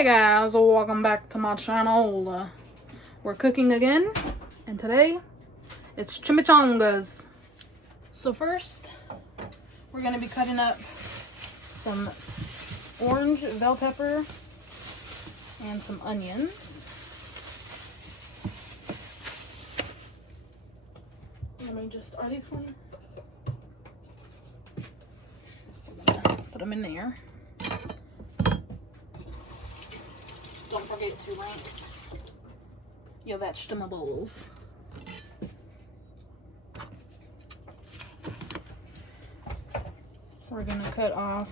Hey guys, welcome back to my channel. We're cooking again, and today it's chimichangas. So first, we're going to be cutting up some orange bell pepper and some onions. Let me just, are these clean? Put them in there. Don't forget to rinse your vegetables. We're gonna cut off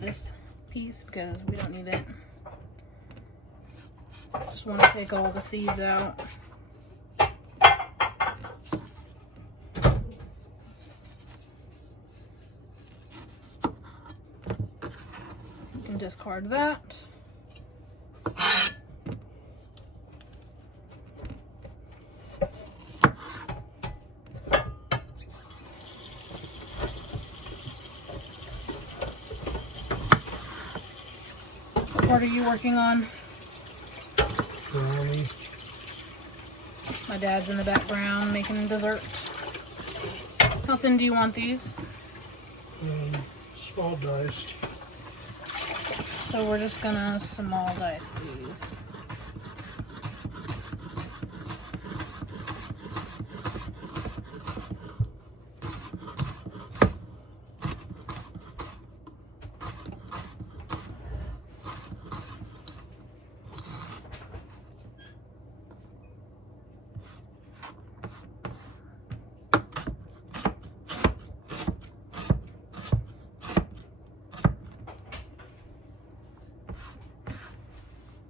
this piece because we don't need it. Just want to take all the seeds out. You can discard that. What are you working on? Brownie. My dad's in the background making dessert. How thin do you want these? Small dice. So we're just gonna small dice these.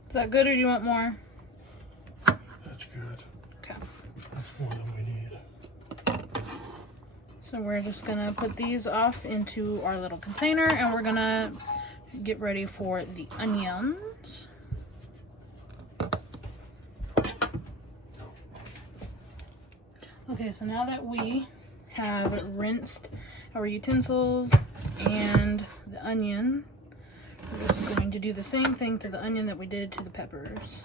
Is that good or do you want more? That's good. Okay. That's more than we need. So we're just gonna put these off into our little container and we're gonna get ready for the onions. Okay, so now that we have rinsed our utensils and the onion, we're just going to do the same thing to the onion that we did to the peppers.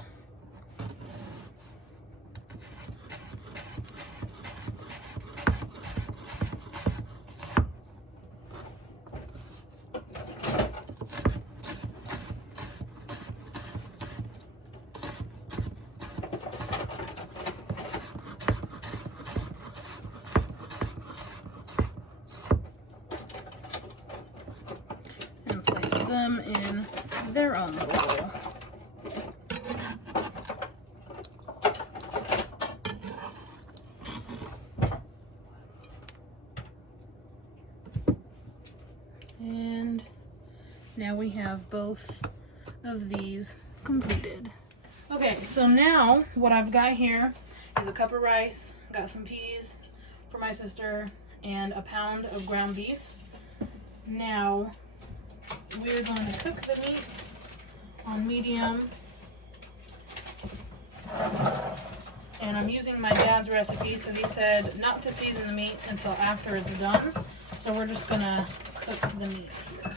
And place them in their own bowl. And now we have both of these completed. Okay, so now what I've got here is a cup of rice, got some peas for my sister, and a pound of ground beef. Now we're going to cook the meat on medium, and I'm using my dad's recipe, so he said not to season the meat until after it's done. So we're just gonna cook the meat here.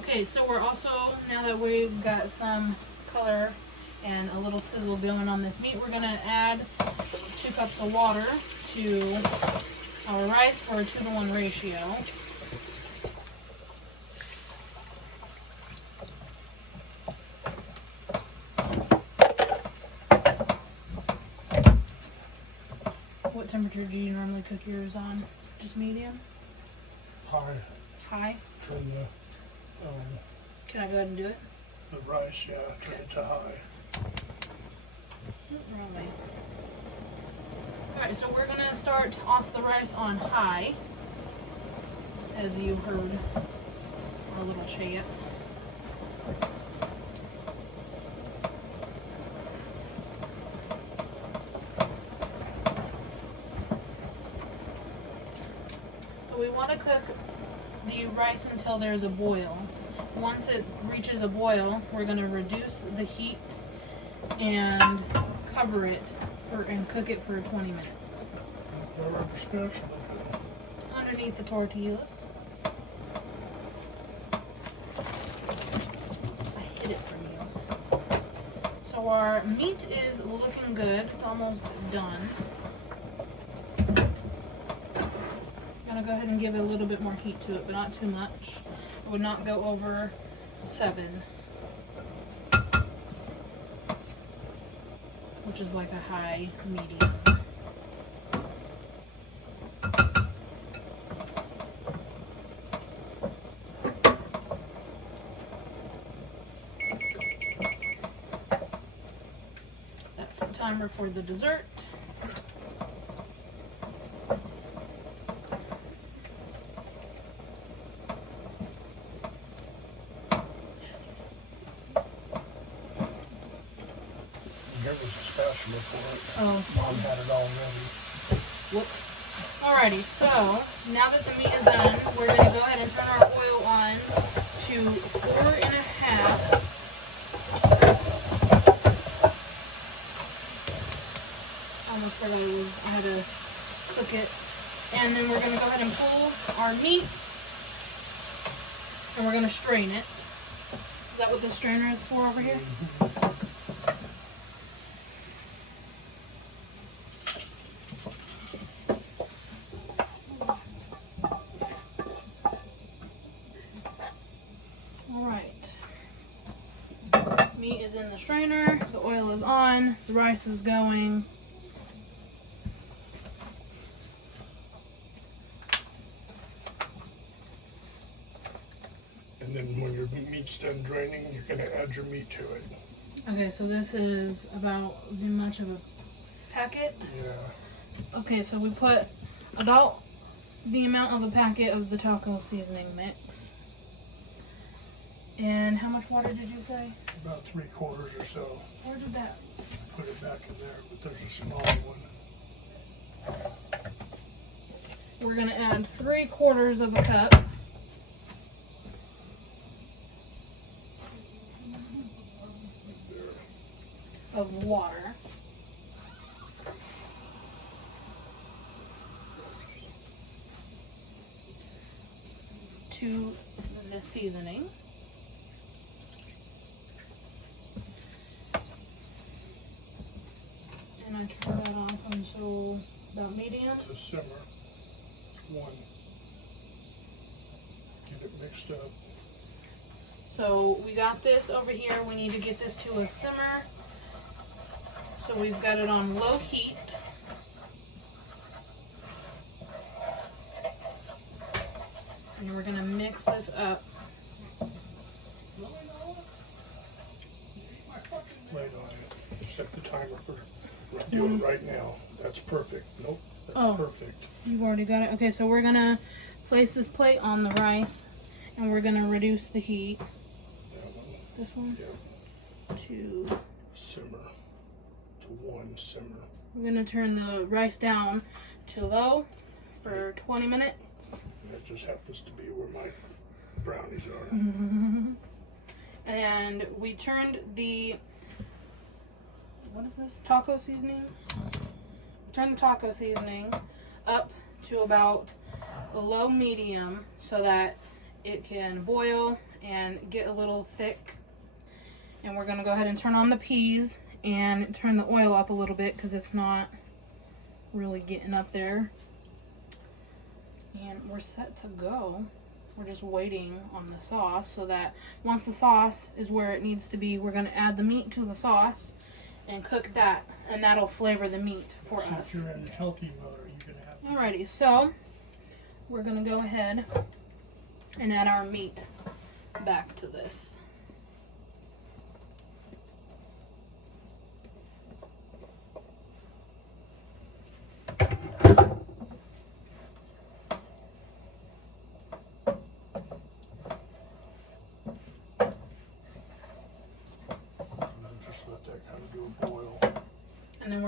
Okay, so we're also, now that we've got some color and a little sizzle going on this meat, we're going to add 2 cups of water to our rice for a 2-to-1 ratio. What temperature do you normally cook yours on? Just medium? High. High? Turn Can I go ahead and do it? the rice, yeah, turn it to high. Wrong way. Alright, so we're going to start off the rice on high, as you heard our little chat. So we want to cook the rice until there's a boil. Once it reaches a boil, we're going to reduce the heat and cover it and cook it for 20 minutes. Underneath the tortillas. I hid it from you. So our meat is looking good. It's almost done. I'm going to go ahead and give it a little bit more heat to it, but not too much. I would not go over 7. Which is like a high medium. That's the timer for the dessert. There was a spatula for it. Oh. Mom had it already. Whoops. Alrighty, so now that the meat is done, we're going to go ahead and turn our oil on to 4.5. Almost forgot I had to cook it. And then we're going to go ahead and pull our meat and we're going to strain it. Is that what the strainer is for over here? Meat is in the strainer, the oil is on, the rice is going. And then when your meat's done draining, you're going to add your meat to it. Okay, so this is about how much of a packet? Yeah. Okay, so we put about the amount of a packet of the taco seasoning mix. And how much water did you say? About 3/4 or so. Where did that? Put it back in there, but there's a small one. We're gonna add 3/4 of a cup. Of water. To the seasoning. And I turn that off until about medium. To simmer. 1. Get it mixed up. So we got this over here. We need to get this to a simmer. So we've got it on low heat. And we're gonna mix this up. Wait on it. Set the timer for. Do it right now. That's perfect. Nope. That's perfect. You've already got it. Okay, so we're gonna place this plate on the rice, and we're gonna reduce the heat. That one. This one. Yeah. To simmer. To 1 simmer. We're gonna turn the rice down to low for 20 minutes. That just happens to be where my brownies are. And we turned the, what is this? Taco seasoning? Turn the taco seasoning up to about a low medium so that it can boil and get a little thick. And we're gonna go ahead and turn on the peas and turn the oil up a little bit because it's not really getting up there. And we're set to go. We're just waiting on the sauce so that once the sauce is where it needs to be, we're gonna add the meat to the sauce and cook that, and that'll flavor the meat for us. Since you're in healthy mode, are you gonna have to... Alrighty, so we're gonna go ahead and add our meat back to this.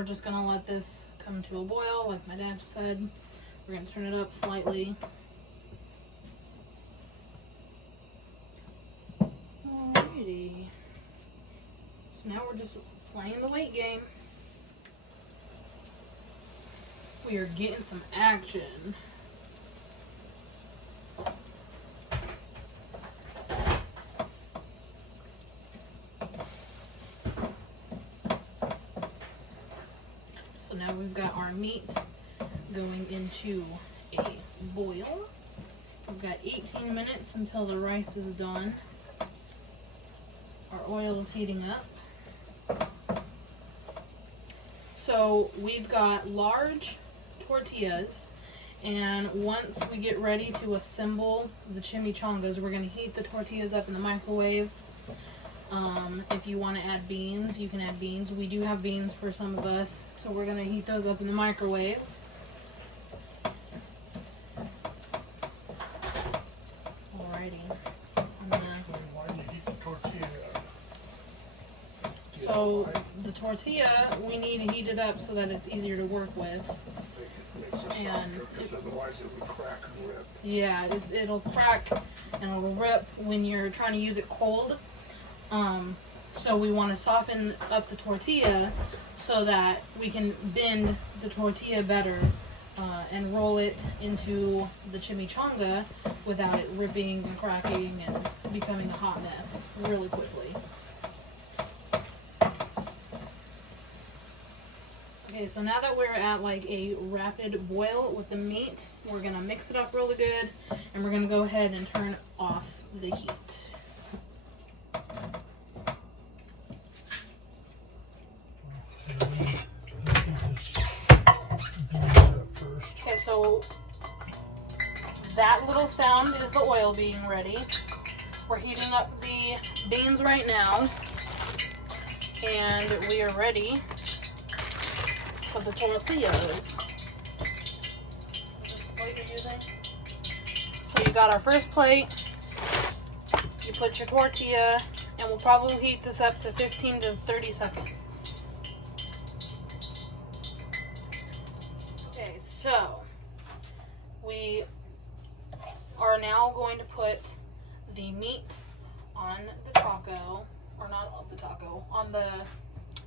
we're just gonna let this come to a boil, like my dad said. We're gonna turn it up slightly. Alrighty. So now we're just playing the wait game. We are getting some action. So now we've got our meat going into a boil. We've got 18 minutes until the rice is done. Our oil is heating up. So we've got large tortillas, and once we get ready to assemble the chimichangas, we're going to heat the tortillas up in the microwave. If you want to add beans, you can add beans. We do have beans for some of us, so we're going to heat those up in the microwave. Alrighty. Why do you heat the tortilla up? So the tortilla, we need to heat it up so that it's easier to work with. Makes it softer, because otherwise it would crack and rip. Yeah, it'll crack and it'll rip when you're trying to use it cold. So we want to soften up the tortilla so that we can bend the tortilla better and roll it into the chimichanga without it ripping and cracking and becoming a hot mess really quickly. Okay, so now that we're at like a rapid boil with the meat, we're going to mix it up really good, and we're going to go ahead and turn off the heat. Okay, so that little sound is the oil being ready. We're heating up the beans right now, and we are ready for the tortillas. What you're using? So you got our first plate. You put your tortilla, and we'll probably heat this up to 15 to 30 seconds. Okay, so we are now going to put the meat on the taco, or not on the taco, on the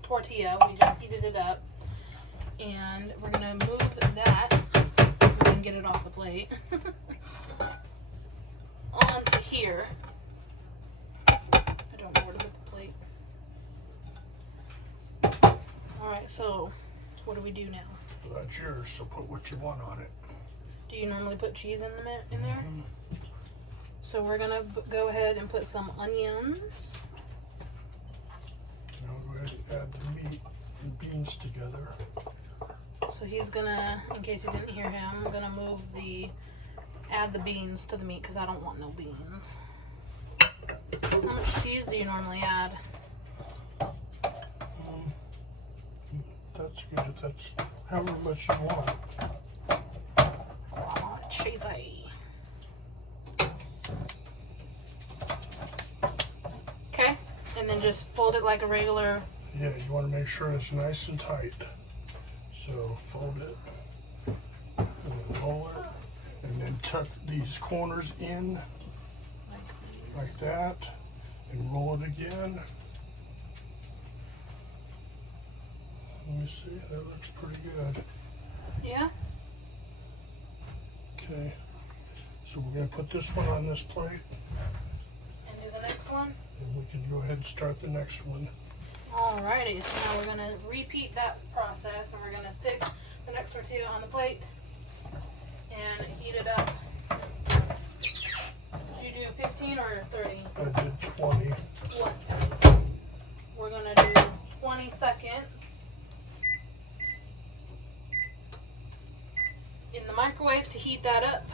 tortilla. We just heated it up. And we're going to move that, we can get it off the plate, onto here. I don't know where to put the plate. Alright, so what do we do now? Well, that's yours, so put what you want on it. Do you normally put cheese in there? Mm-hmm. So we're going to go ahead and put some onions. Now go ahead and add the meat and beans together. So he's gonna, in case you didn't hear him, I'm gonna add the beans to the meat because I don't want no beans. How much cheese do you normally add? That's good if that's however much you want. Oh, cheesy. Okay, and then just fold it like a regular. Yeah, you want to make sure it's nice and tight. So fold it, and then roll it, and then tuck these corners in like that, and roll it again. Let me see, that looks pretty good. Yeah? Okay, so we're going to put this one on this plate. And do the next one? And we can go ahead and start the next one. Alrighty, so now we're going to repeat that process, and we're going to stick the next tortilla on the plate and heat it up. Did you do 15 or 30? I did 20. What? We're going to do 20 seconds in the microwave to heat that up.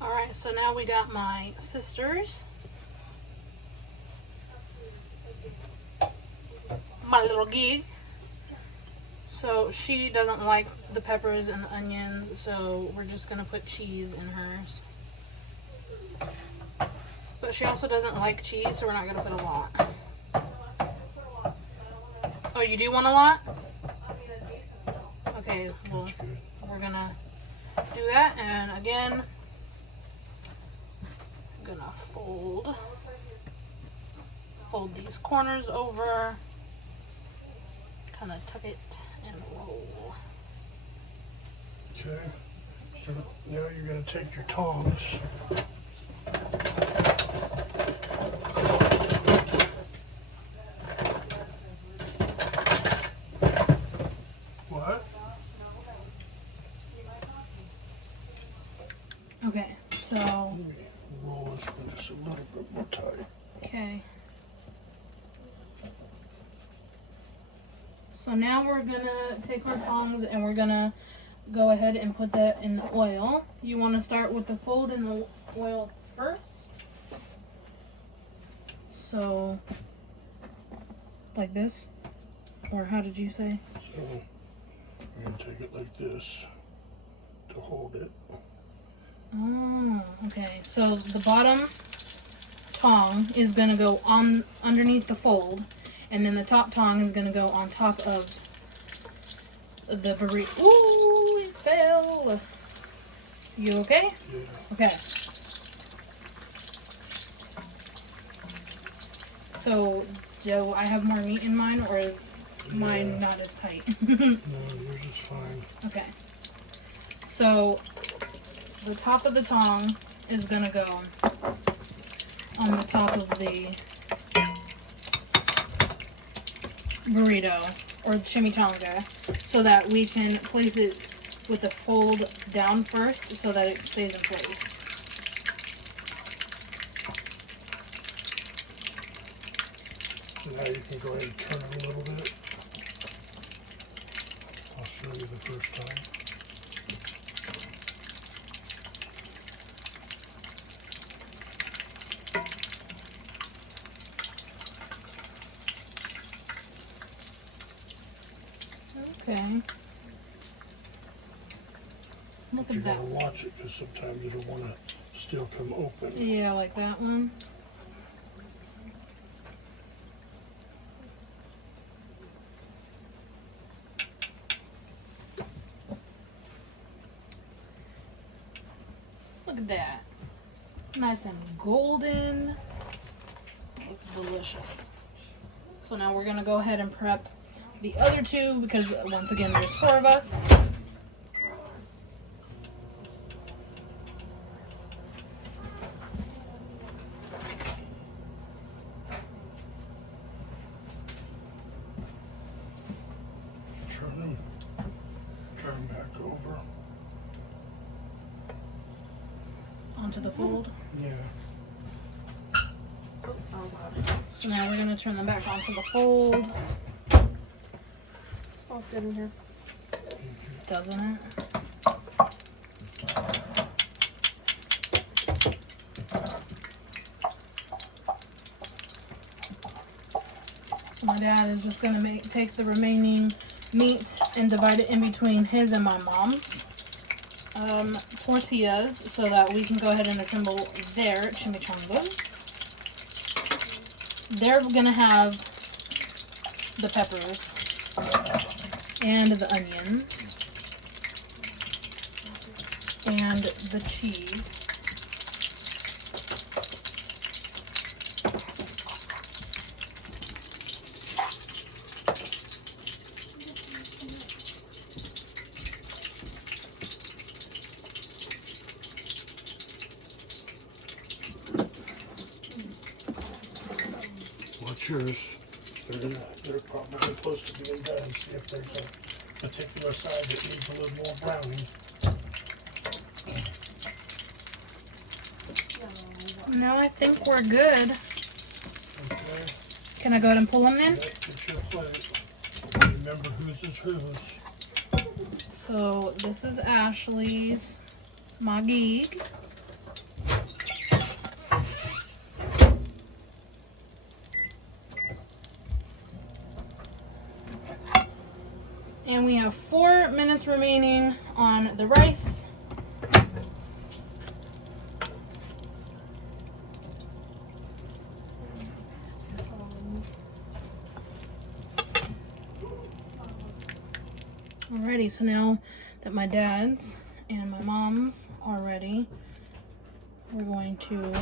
Alright, so now we got my sisters. My little gig. So she doesn't like the peppers and the onions, so we're just gonna put cheese in hers. But she also doesn't like cheese, so we're not gonna put a lot. Oh, you do want a lot? Okay, well, That's good. we're gonna do that, and again, I'm gonna fold these corners over, kind of tuck it and roll. Okay, so now you're going to take your tongs. What? Okay, so, Let me roll this one just a little bit more tight. okay. So now we're gonna take our tongs and we're gonna go ahead and put that in the oil. You want to start with the fold in the oil first. So, like this? Or how did you say? So I'm going to take it like this to hold it. Oh, okay. So the bottom tong is gonna go on underneath the fold, and then the top tong is gonna go on top of the burrito. Ooh, it fell. You okay? Yeah. Okay. So, do I have more meat in mine, or is mine Yeah. not as tight? No, yours is fine. Okay. So, the top of the tong is gonna go on the top of the burrito or chimichanga, so that we can place it with the fold down first so that it stays in place. Now you can go ahead and turn it a little bit. I'll show you the first time. Okay. Look But you at that. gotta watch it because sometimes it'll want to still come open. Yeah, like that one. Look at that. Nice and golden. Looks delicious. So now we're gonna go ahead and prep the other two because once again there's 4 of us. Turn back over. Onto the fold. Yeah. So now we're gonna turn them back onto the fold. Smells good in here. Doesn't it? So my dad is just gonna take the remaining meat and divide it in between his and my mom's tortillas so that we can go ahead and assemble their chimichangas. They're gonna have the peppers and the onions and the cheese. What's yours? They're probably close to being done. See if there's a particular side that needs a little more browning. No, I think we're good. Okay. Can I go ahead and pull them in? Next, get your plate. Remember whose is whose. So this is Ashley's magig. And we have 4 minutes remaining on the rice. Alrighty, so now that my dad's and my mom's are ready, we're going to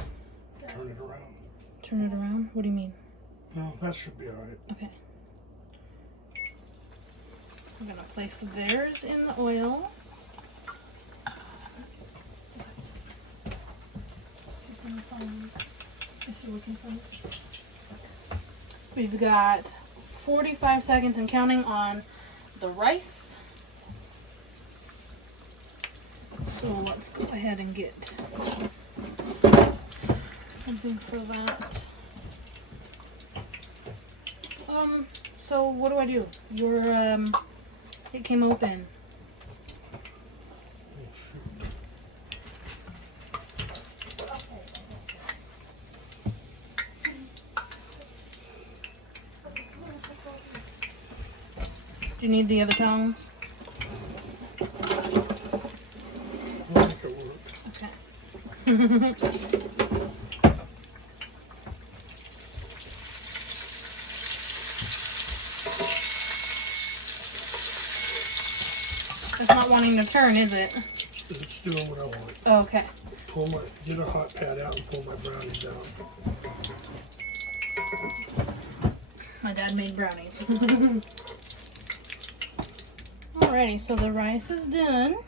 Turn it around. turn it around. What do you mean? No, that should be alright. Okay. I'm gonna place theirs in the oil. We've got 45 seconds and counting on the rice. So let's go ahead and get something for that. So what do? Your it came open. Oh, shoot. Do you need the other tongs? I'll make it work. Okay. It's not wanting to turn, is it? It's doing what I want. Okay. Get a hot pad out and pull my brownies out. My dad made brownies. Alrighty, so the rice is done.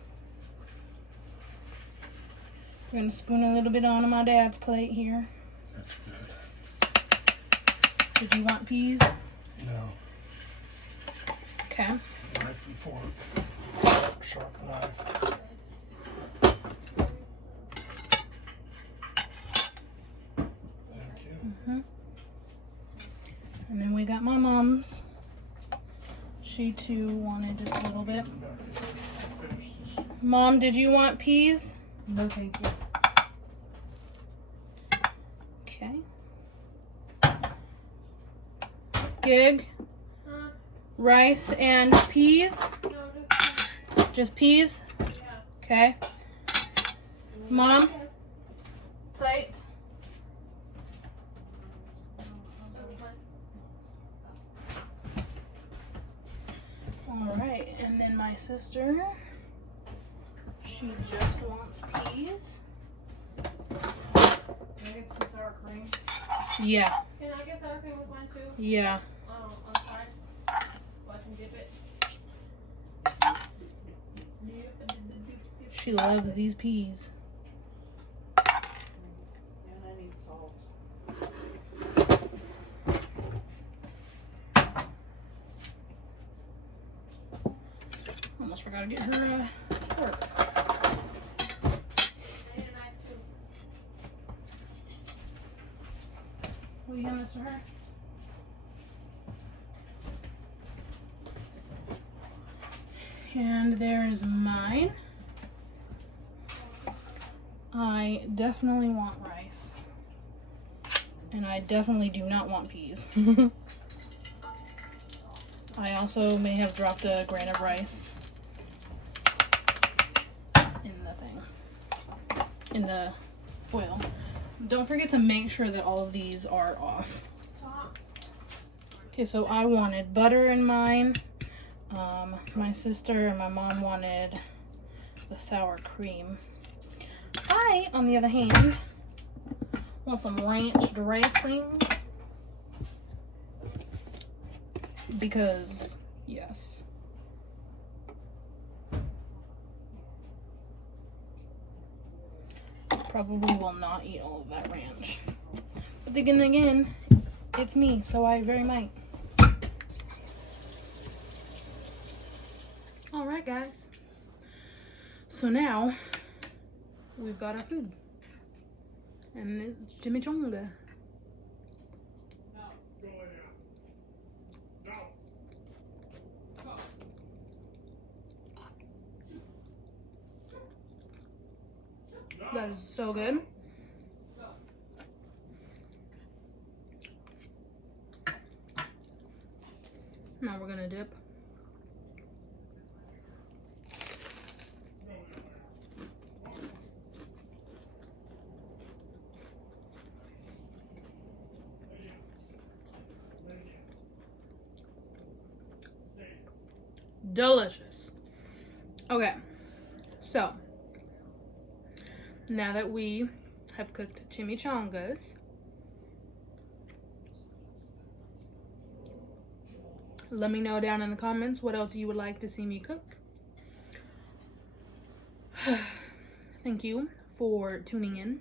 We're gonna spoon a little bit onto my dad's plate here. That's good. Did you want peas? No. Okay. Knife and fork. Sharp knife. Thank you. And then we got my mom's. She too wanted just a little bit. Finish this. Mom, did you want peas? No, thank you. Okay. Gig. Rice and peas? Just peas? Okay. Mom? Plate? Alright, and then my sister, she just wants peas. Can I get some sour cream? Yeah, Can I get sour cream with mine too? yeah. On the side? So I can dip it? She loves these peas. And I need salt. Almost forgot to get her fork. And a knife too. Will you hand this to her? And there's mine. I definitely want rice. And I definitely do not want peas. I also may have dropped a grain of rice in the thing, in the oil. Don't forget to make sure that all of these are off. Okay, so I wanted butter in mine. My sister and my mom wanted the sour cream. I, on the other hand, want some ranch dressing. Because, yes. Probably will not eat all of that ranch. But then again, it's me, so I very might. Alright, guys. So now, we've got our food. And this is chimichanga. That is so good. Now we're gonna dip. Delicious. Okay, so now that we have cooked chimichangas, let me know down in the comments what else you would like to see me cook. Thank you for tuning in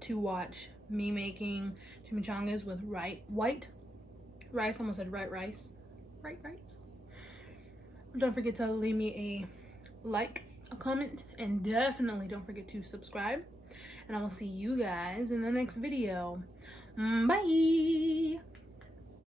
to watch me making chimichangas with white rice. Almost said white rice. Don't forget to leave me a like, a comment, and definitely don't forget to subscribe. And I will see you guys in the next video. Bye.